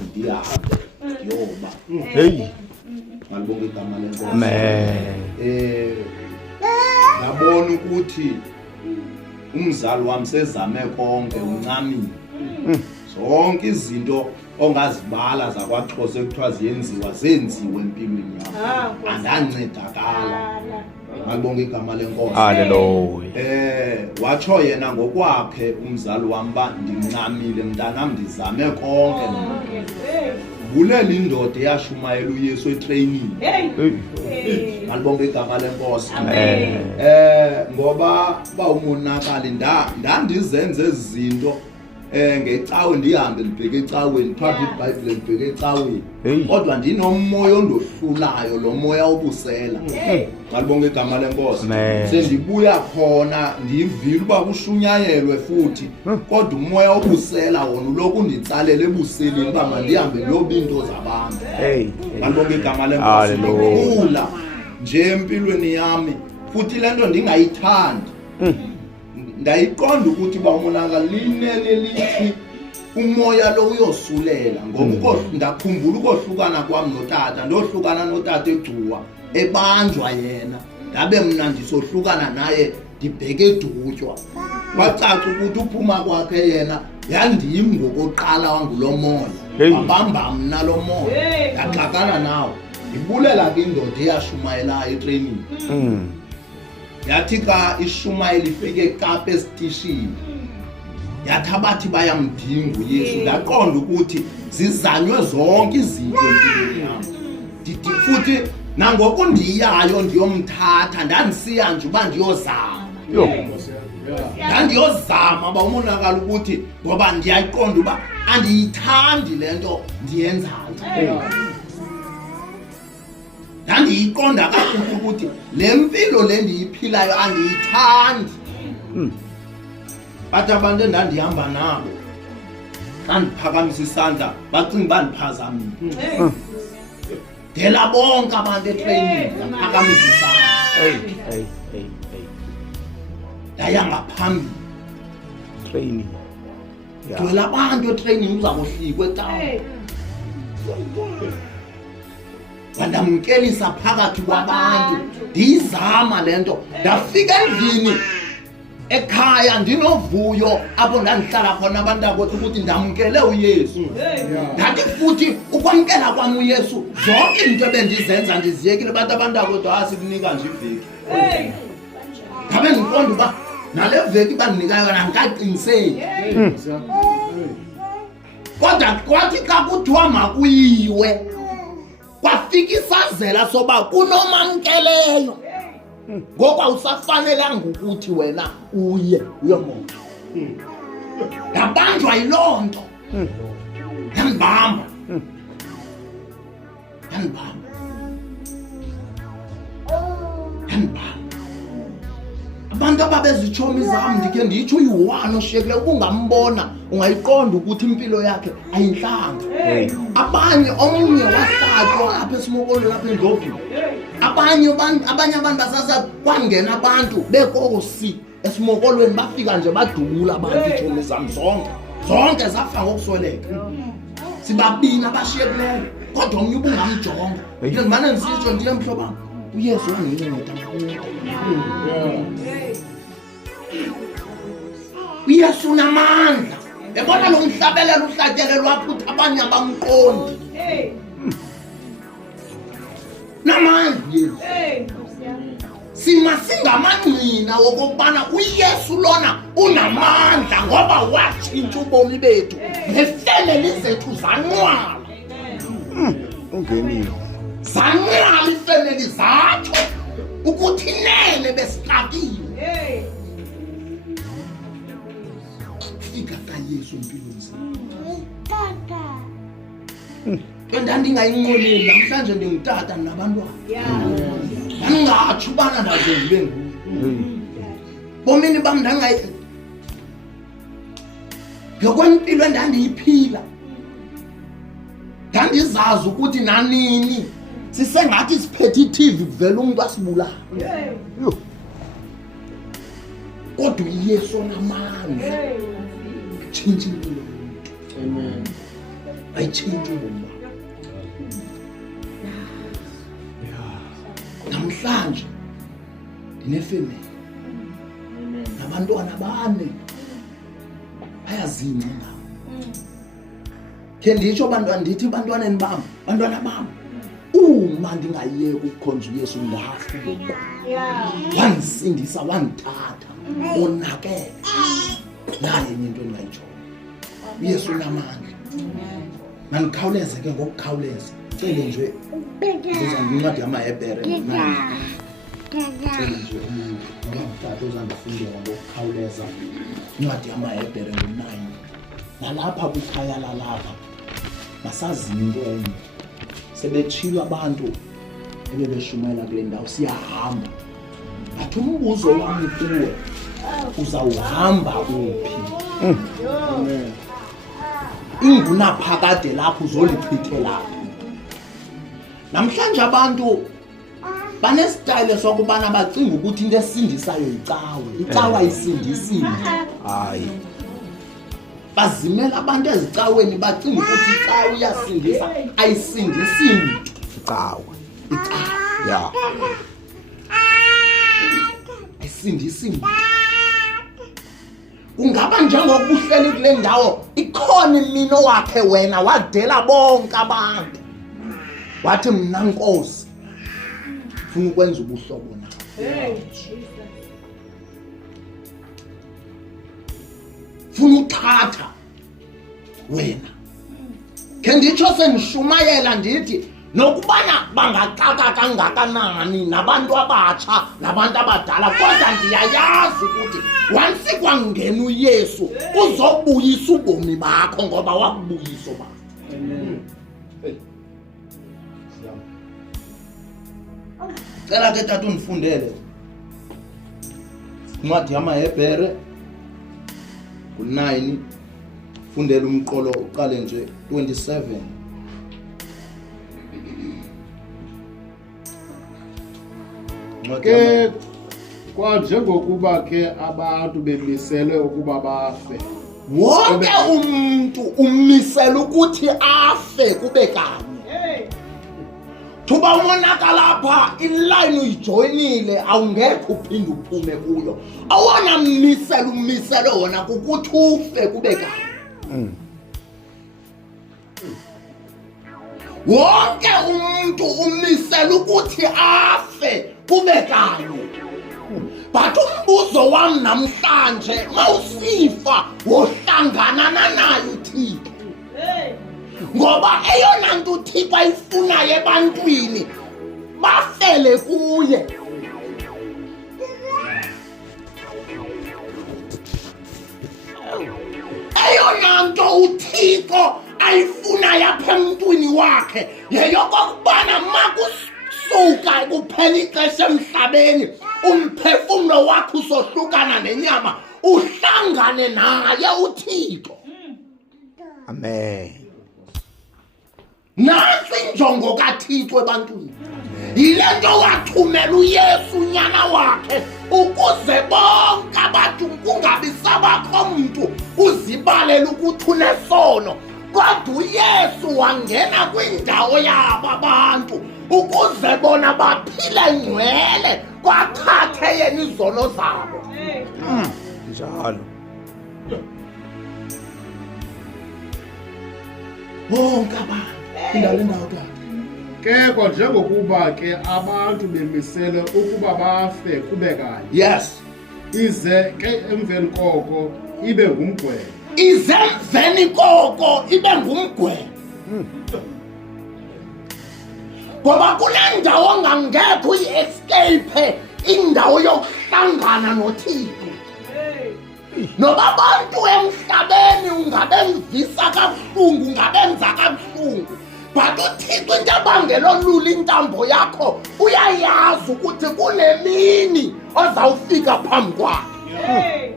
ndihambe ndiyoba Hey. ngalibonga igama lenkosi. Amen. Ngabona ukuthi umzali wami sezame konke uncamile. Zonke izinto ongazibala zakwaXhosa ekuthiwa zenziwe empilweni yami. Andancedakala. Ngibonga igama lenkosi. Hallelujah. Watsho yena ngokwakhe umzali wami ba ndincamile mntanami ndizame konke. Bulela indoda eyashumayela uYesu etraining. Ngibonga igama lenkosi. Ngoba bawumonakala ndandizenze izinto ngecawe ndihambe libheke ecaweni phakathi iBhayibheli libheke ecaweni kodwa ndinomoya ondohlulayo lo moya obusela. Ngibonga igama lenkosi. Sendibuya khona ndivile uba kushunyayelwe futhi kodwa umoya obusela wona ulokhu unditsalela ebuseleni uba mandihambe ndiyoba into zabantu. Ngibonga igama lenkosi. Ngikula nje empilweni yami futhi lento ndingayithandi. Ndayiqonda ukuthi bawumonakala linene lithi umoya lo uyosulela ngoba ndakhumbula ukohlukana kwami notata ndohlukana notata eGcuwa ebanjwa yena ngabe mina ndisohlukana naye ndibheke edutywa kwacaca ukuthi uphuma kwakhe yena yandimi ngokuqala wangulomoya wabamba mna lo moya yaxakana nawo ibulela ke indoda eyashumayela etraining. Yathi ka ishumayela ifike eKapa esitishini yathi abathi bayamdinga uYesu ndaqonda ukuthi zizanywe zonke izinto empilweni yami futhi nangoku ndiyayo ndiyomthatha ndandisiya nje uba ndiyozama ndandiyozama bawumonakala ukuthi ngoba ndiyayiqonda uba andiyithandi lento ndiyenzayo. Ndandiyiqonda kakhulu ukuthi le mpilo le ndiyiphilayo andiyithandi. Bathi abantu endandihamba nabo xa ndiphakamisa isandla bacinga uba ndiphazamile. Ndela bonke abantu etraining ndaphakamisa isandla. Ndaya ngaphambili. Training. Ndwela abantu etraining uzakuhlikwa ecawe. Wandamkelisa phakathi kwabantu ndiyizama lento ndafika endlini ekhaya ndinovuyo apho ndandihlala khona abantu akwethu ukuthi ndamkele uYesu. Ndathi futhi ukwamkela kwami uYesu zonke into ebendizenza ndiziyekile abantu akwethu asikunika nje iveki. Ngabe ndiqonda uba nale veki bandinika yona ngikaqiniseki. Kodwa kwathi xa kuthiwa makuyiwe kwafika isazela soba kunomamkeleyo ngoba usafanelanga ukuthi wena uye uyomona. Ndabanjwa yiloo nto yandibamba abantu ababezitshomi zami ndike nditsho uyi-1 oshiyekile ubungambona ungayiqonda ukuthi impilo yakhe ayinhlanga. Abanye omunye wahlatywa apha esimokolweni apha endlobhini. Abanye abantu basasa kwangena abantu bekosi esimokolweni bafika nje badubula abantu itshomi zami zonke zafa ngokusweleka. Sibabini abashiyekileyo kodwa omnye ubungamjonga. Ndimane ndisitsho ndiye mhlobam uYesu wanginceda. uYesu unamandla. Yabona lo mhlabelelo uhlatyelelwa waphutha abanye abamqondi. Namandla Yesu. Singamanqina wokubana uYesu lona unamandla ngoba watshintsha ubomi bethu nefemeli zethu zanqwala. Ungenile. Zanqwala ifemeli zatsho ukuthi nene besixakile. Fika kaYesu empilweni zethu. Ndandingayinqweneli namhlanje ndingutata nabantwana. Ndangatsho ubana ndaze ndibe nguye. Bomini bam ngokwempilo endandiyiphila ndandizazi ukuthi nanini sisengathi siphethe iTV kuvela umuntu asibulala. Kodwa uYesu onamandla tshintsha impilo. Amen. ayitshintshe ubomi bakho. Namhlanje ndinefemeli nabantwana bane bayazingca ngawo. Khe nditsho ndithi bantwana bam, uma ndingayeki ukukhonza uYesu ndafa, wandisindisa wandithatha onakele. Naye enye into endingayitsho, uYesu unamandla. Mandikhawuleze ke ngokukhawuleza, cele nje incwadi yamaHebhere cele nje umuntu ngomthatha uzandifundela ngokukhawuleza incwadi yamaHebhere ngo-9. Nalapha kwikhaya lalapha masazi into enye, sebetshilo abantu ebebeshumayela kule ndawo siyahamba. Bathi umbuzo wami kuwe, uzawuhamba uphi? Ingunaphakade lakho uzolichithela. Namhlanje abantu banesitayile sokubana bacinga ukuthi into esindisayo yicawe. Icawe ayisindisi. Hayi. Bazimela abantu ezicaweni bacinga ukuthi icawe iyasindisa, ayisindisi muntu. Icawe. Ya. Ayisindisi muntu. Ungaba njengokuhleli kule ndawo ikhona imino wakhe wena wadela bonke abantu. Wathi mina Nkosi ufuna ukwenza ubuhlobo nawe. Funa ukuthatha wena. Ke nditsho sendishumayela ndithi nokubana bangaxaka kangakanani nabantu abatsha nabantu abadala, kodwa ndiyayazi ukuthi once kwangena uYesu uzobuyisa ubomi bakho ngoba wakubuyisa ba. Cela ke tata undifundele incwadi yamaHebhere ku-9, fundela umqolo uqale nje 27. Ke kwanjengokuba ke abantu bemiselwe ukuba bafe, wonke umuntu umisela ukuthi afe kube kanye. Thuba umonakala apha iline uyijoyinile awungekho uphinde uphume kuyo. Awona umisele wona kukuthi ufe kube kanye. Wonke umuntu umisela ukuthi afe kube kanye. But umbuzo wami namhlanje, mawusifa wohlangana naye uThixo. Ngoba eyona nto uThixo ayifunayo ebantwini bafele kuye. Eyona nto uThixo ayifunayo apha emntwini wakhe yeyokokubana makusuka kuphela ixesha emhlabeni umphefumlo wakho usohlukana nenyama uhlangane naye uThixo. Amen. Nansi injongo kaThixo ebantwini. Yile nto wathumela uYesu unyana wakhe ukuze bonke abantu kungabi sabakho muntu uzibalela ukuthi unesono, kodwa uYesu wangena kwindawo yabo abantu ukuze bona baphile ngcwele kwathathe yena izono zabo. Njalo. Bonke abantu indawo tata. ke kwanjengokuba ke abantu bemiselwe ukuba bafe kube kanye. Yes. Ize ke emveni koko ibe ngumgwebo. Ize emveni koko ibe ngumgwebo. Ngoba kunendawo ongangekho uyi-escape, indawo yokuhlangana noThixo. Noba abantu emhlabeni ungabemvisa kabuhlungu, ungabenza kabuhlungu, but uThixo into abangela olula intambo yakho uyayazi ukuthi kunemini ozawufika phambi kwakhe.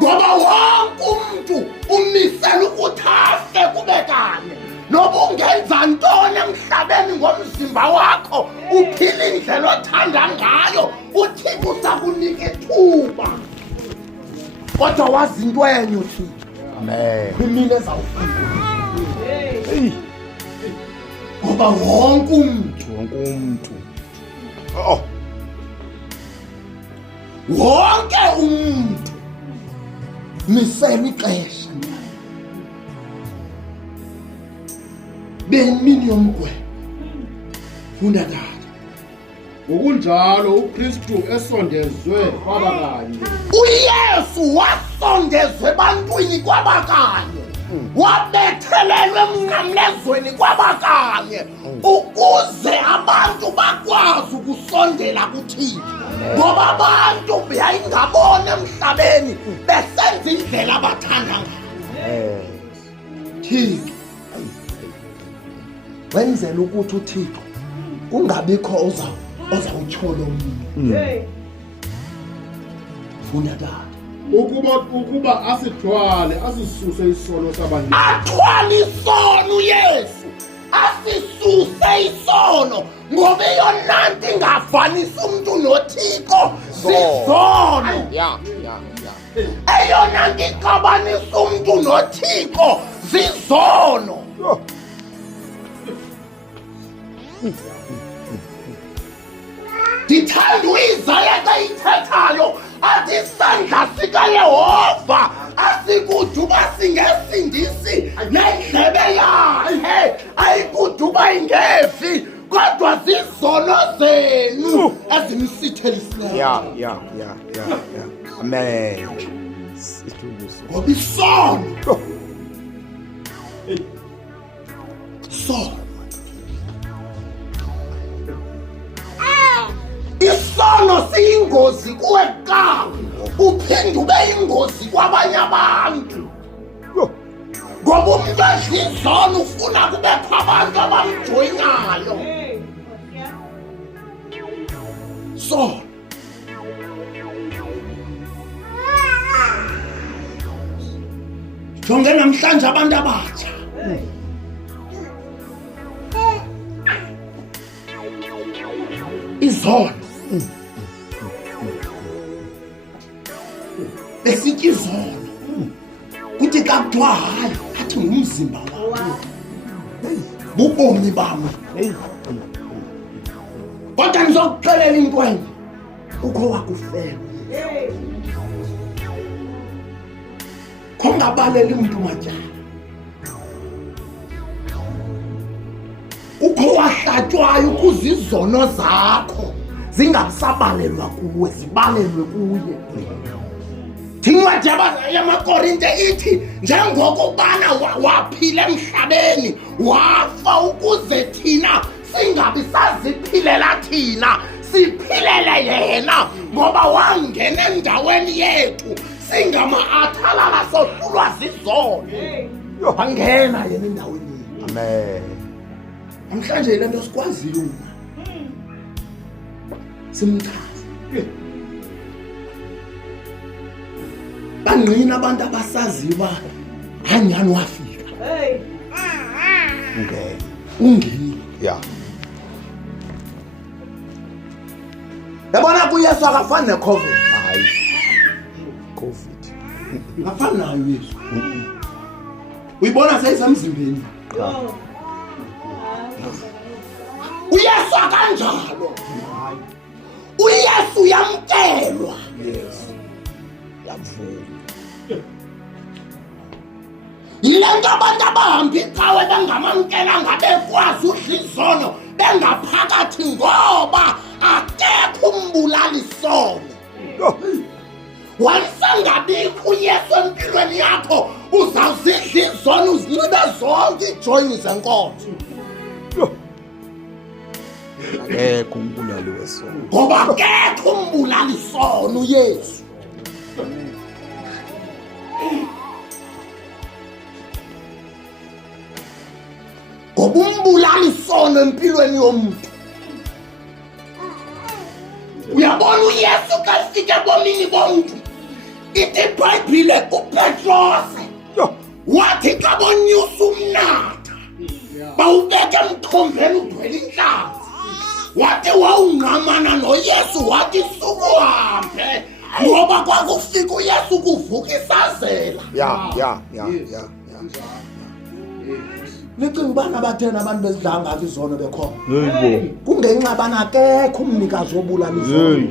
Ngoba wonke umuntu umisela ukuthi afe kube kanye. Noba ungenza ntoni emhlabeni ngomzimba wakho, uphila indlela othanda ngayo, uThixo uzakunika ithuba. Kodwa wazi into enye uThixo, Amen. kwimini ezawufika Hey. ngoba wonke umntu Oh. wonke umntu misela ixesha bemini yomgwebo funda tata ngokunjalo uKristu esondezwe kwaba kanye uYesu wasondezwe ebantwini kwabakanye wabethelelwa emnqamlezweni kwabakanye ukuze abantu bakwazi ukusondela kuThixo ngoba abantu beyayingabona emhlabeni besenza indlela abathanda ngayo Thixo wenzela ukuthi uThixo kungabikho ozawutyhola umuntu funa tata ukuba asithwale asisuse isono sabanye athwale isono uYesu asisuse isono ngoba eyona nto ingafanisa umntu noThixo zizono eyona nto ixabanisa umntu noThixo zizono ndithanda uIsaya xa ithethayo athi isandla sikaYehova asikuduba singesindisi nendlebe yakhe ayikuduba ingefi kodwa zizono zenu ezimsithelisileyo Amen. ngoba isono isono siyingozi kuwe kuqala uphinde ube yingozi kwabanye abantu ngoba umntu edla izono ufuna kubekho abantu abamjoyinayo sono jonge namhlanje abantu abatsha izono besitya izono kuthi xa kuthiwa hayi athi ngumzimba wam bubomi bam kodwa ndizokuxelela into enye ukho wakufela khongabaleli mntu matyala ukho wahlatywayo ukuze izono zakho zingasabalelwa kuwe zibalelwe kuye Incwadi yamaKorinte ithi njengokubana waphila emhlabeni wafa ukuze thina singabi saziphilela thina siphilele yena ngoba wangena endaweni yethu singama-athalala sohlulwa zizono wangena yena endaweni yethu. Amen. Namhlanje le nto sikwaziyo simchaze bangqina abantu abasaziyo uba hanyani wafika ungeni yabona kuyesu akafani ne-covid Hayi. COVID. akafani nayo yesu uyibona seyisemzimbeni uyesu akanjalo uyesu yamkelwa yile nto abantu abahamba icawe bengamamkelanga bekwazi udla izono bengaphakathi ngoba akekho umbulali sono wayesengabikho uyesu empilweni yakho uzawuzidla izono uzinxibe zonke iijoyini zenkonzo Akekho umbulali wesono. ngoba akekho umbulali sono uyesu ngoba umbulali sono empilweni yomuntu uyabona uyesu xa fike bomini bomntu ithi ibhayibhile uPetrose wathi xa bonyusa umnatha bawubeke emthombeni ugcwele inhlanzi wathi wawungqamana noyesu wathi sukuhambe ngoba kwakufika uYesu kuvuka isazela. Nicinga ubana abathena abantu bezidla ngathi izono bekhona. Yebo. Kungenxa bana akekho umnikazi wobulala izono.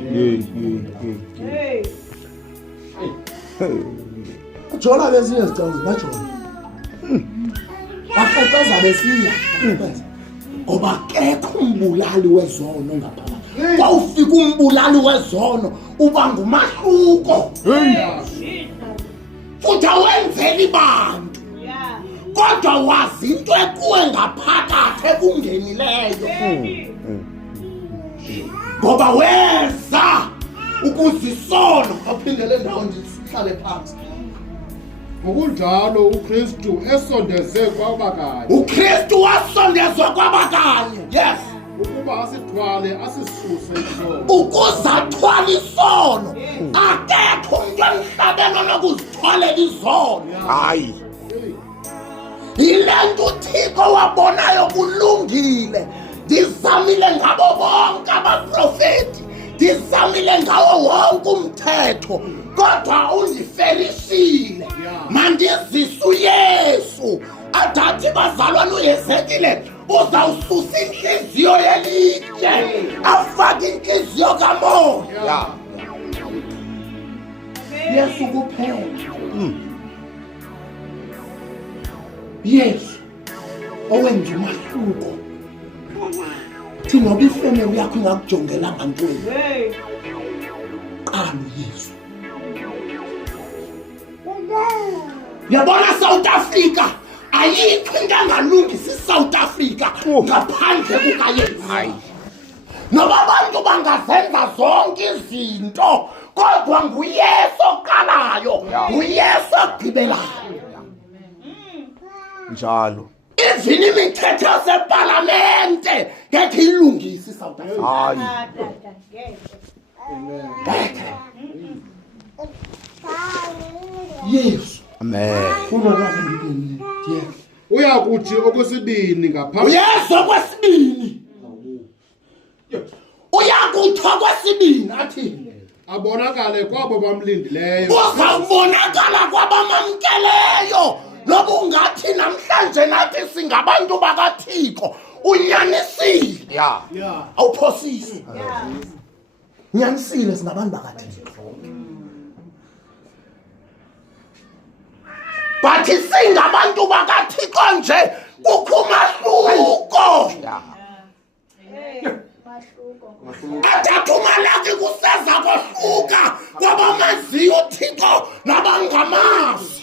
Jola bezinye izicawu bajola. Bafaqaza besiya. Ngoba akekho umbulali wezono ngaphakathi. Kwawufika umbulali wezono uba ngumahluko. Futhi awenzeli bantu. Kodwa wazi into ekuwe ngaphakathi ekungenileyo. Ngoba weza ukuzisono aphindele ndawo ndihlale phansi. Ngokunjalo uKristu esondeze kwabakanye. uKristu wasondezwa kwabakanye. Yes. Ukuba asithwale asisuse isono. Ukuzathwala isono. Akekho umuntu emhlabeni onokuzithwalela izono. Hayi. Yile nto uThixo wabonayo kulungile. Ndizamile ngabo bonke abaprofeti. Ndizamile ngawo wonke umthetho. Kodwa undifelisile. Mandizise uYesu. Adathi bazalwane uHezekile uzawususa inhliziyo yelitye. Afake inhliziyo kamoya. Yesu kuphela. Yesu owenza umahluko. Thina kwifemeli yakho ingakujongelanga ntweni. Qala uYesu. Yabona South Africa ayikho into engalungisa iSouth Africa ngaphandle kukaYesu. Hayi. Noba abantu bangazenza zonke izinto kodwa nguYesu oqalayo, nguYesu ogqibelayo. Njalo. Even imithetho yaseParlamente ngeke ilungise iSouth Africa. Hayi. Ngeke. Yesu. Amen. Unolwazi ngibini. Yes. Uyakuthi okwesibini ngaphambi. Yesu okwesibini. Uyakuthi okwesibini athini? Abonakale kwabo bamlindileyo. Uzawubonakala kwabamamkeleyo. Loba ungathi namhlanje nathi singabantu bakaThixo unyanisile. Awuphosisi. Nyanisile singabantu bakaThixo. Bathi singabantu bakaThixo nje kukho umahluko. Athatha umalaki kuseza kohluka kwabamaziyo uThixo nabangamazi.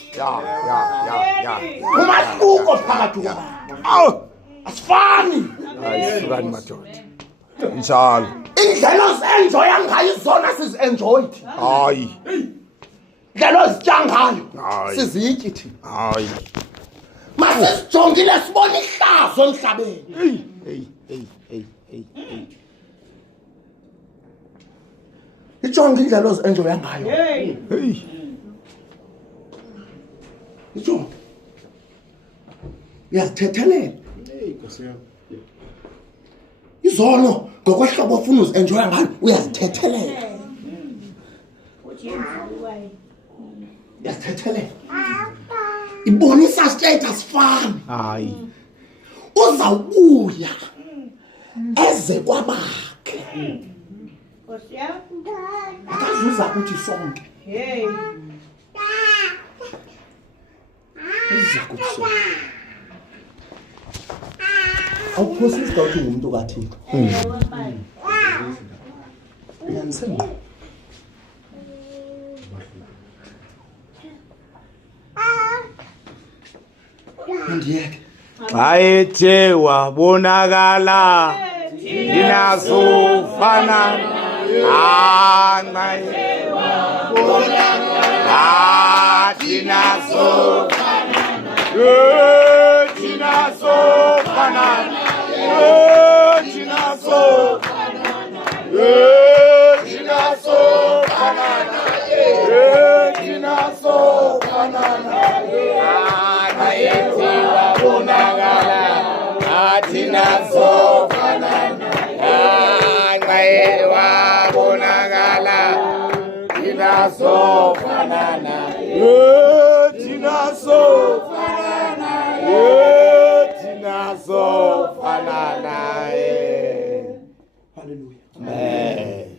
Umahluko phakathi kwabo. Asifani. Ayisukani madoda. Njalo. Indlela zenjoya ngayo izona sizi-enjoy. Hayi. Indlela ozitya ngayo Hayi. sizityi thina. Hayi. Masisijongile sibona ihlazo emhlabeni. Hey. Ijonge indlela ozi-enjoya ngayo. Hey. Ijonge. Uyazithethelela. Izono ngokwehlobo ofuna uzi-enjoya ngayo uyazithethelela. Uyazithethelela. Ibonisa status fani. Hayi. Uzawubuya eze kwabakhe. Akazuza kuthi sonke. Uza kuthi sonke. Awuphosisi xa uthi ngumuntu kaThixo. Uyanisengqa. Ndiyeke. Ayethe wabonakala inazofana angaye wabonakala inazofana inazofana thina sofana naye thina sofana naye thina sofana naye. Haleluya. Amen.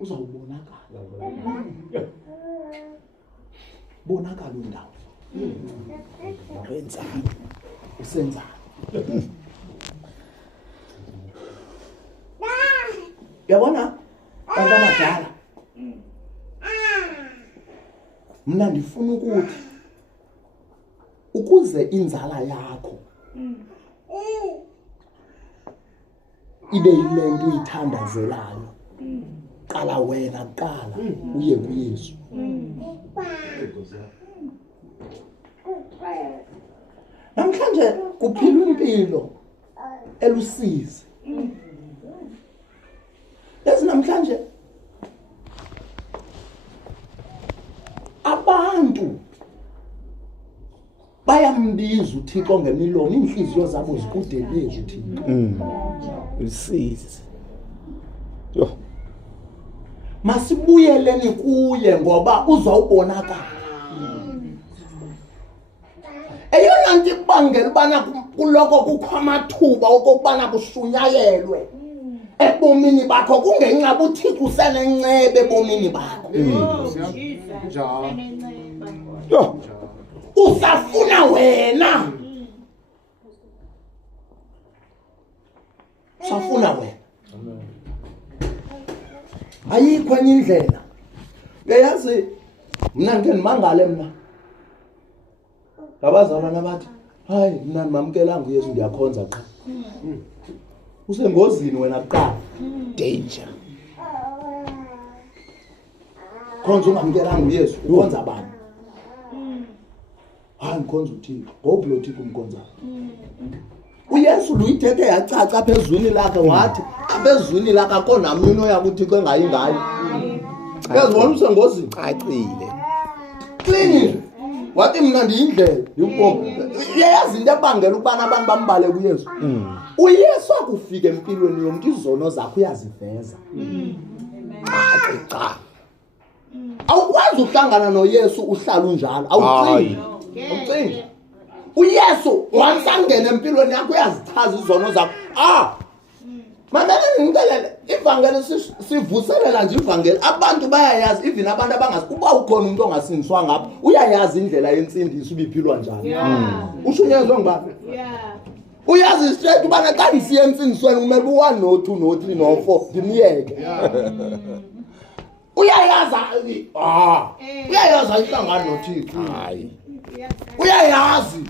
Uzawubonakala. Bonakala indawo. Wenzani? Usenzani? Yabona abantu abadala. Mina ndifuna ukuthi ukuze inzala yakho ibe yile nto uyithandazelayo. Qala wena kuqala uye kuYesu. Namhlanje kuphilwa impilo elusizi. Namhlanje abantu bayambiza uThixo ngemilomo, inhliziyo zabo zikudelezi uThixo. Usizi. Yo. Masibuyeleni kuye ngoba uzawubonakala. Eyona nto ibangela ubana kuloko kukho amathuba okubana kushunyayelwe ebomini bakho kungenxa uThixo usenencebe ebomini bakho. Yo. Usafuna wena. Usafuna wena. Ayikho enye indlela. Uyazi mina ngike nimangale mina. Abazalwana bathi, "Hayi, mina nimamkelanga uYesu ndiyakhonza qha." Usengozini wena kuqala. Danger. Khonza ungamkelanga uYesu, ukhonza bani? Hayi ngikhonza uThixo. Ngophi lo Thixo umkhonza? uYesu luyithethe yacaca phezwini lakhe wathi aphezwini lakhe akona mnino yakuthixo engayingayo. Yazibona usengozini Cacile. clean. Wathi mina ndiyindlela yinkomo. Yayazi into ebangela ukubana abantu bambale kuYesu. uYesu akufika empilweni yomntu izono zakhe uyaziveza. Cha. Awukwazi ukuhlangana noYesu uhlala unjalo. Awucingi. Awucingi. uYesu wansangena empilweni yakho uyazichaza izono zakho. Mamela ngicela ivangeli sivuselela nje ivangeli. Abantu bayayazi even abantu abangazi uba ukhona umuntu ongasindiswa ngapha uyayazi indlela yensindiso ubiphilwa njani. Ushunyezwe ngibani? Uyazi straight ubana xa ngisiya entsindisweni kumele u1 no2 no3 no4 ndimiyeke. Uyayazi uyayazi ayihlangani noThixo. Hayi. Uyayazi